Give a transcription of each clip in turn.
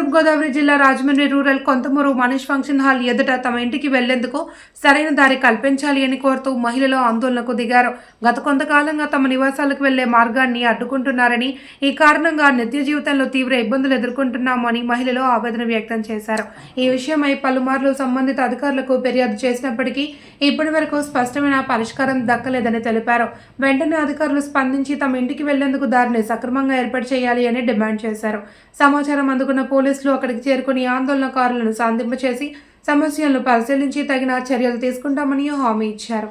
తూర్పుగోదావరి జిల్లా Rajahmundry rural Kontamuru Manish function hall ఎదుట తమ ఇంటికి వెళ్ళేందుకు సరైన దారి కల్పించాలి అని కోరుతూ మహిళలు ఆందోళనకు దిగారు. గత కొంతకాలంగా తమ నివాసాలకు వెళ్ళే మార్గాన్ని అడ్డుకుంటున్నారని ఈ కారణంగా నిత్య జీవితంలో తీవ్ర ఇబ్బందులు ఎదుర్కొంటున్నామని మహిళలు ఆవేదన వ్యక్తం చేశారు. ఈ విషయమై పలుమార్లు సంబంధిత అధికారులకు ఫిర్యాదు చేసినప్పటికీ ఇప్పటి వరకు స్పష్టమైన పరిష్కారం దక్కలేదని తెలిపారు. వెంటనే అధికారులు స్పందించి తమ ఇంటికి వెళ్ళేందుకు దారిని సక్రమంగా ఏర్పాటు చేయాలి అని డిమాండ్ చేశారు. సమాచారం అందుకున్న పోలీసులు అక్కడికి చేరుకుని ఆందోళనకారులను సాందింపచేసి సమస్యలను పరిశీలించి తగిన చర్యలు తీసుకుంటామని హామీ ఇచ్చారు.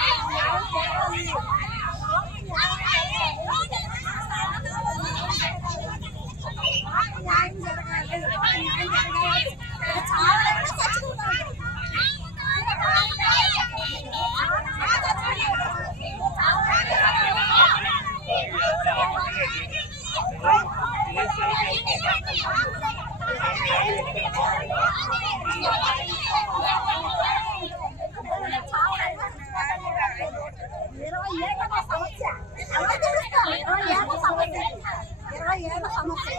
సమస్య.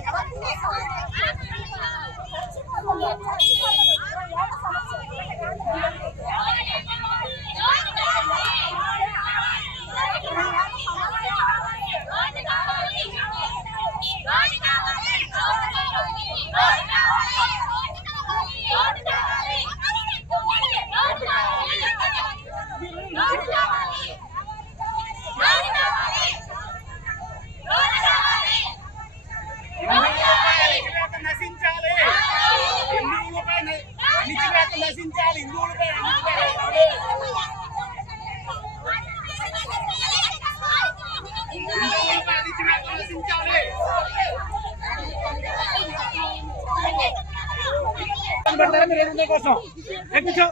నశించాలి హిందువులపై పెడతారా మీరు ఎదుగుదల కోసం ఎక్కించు.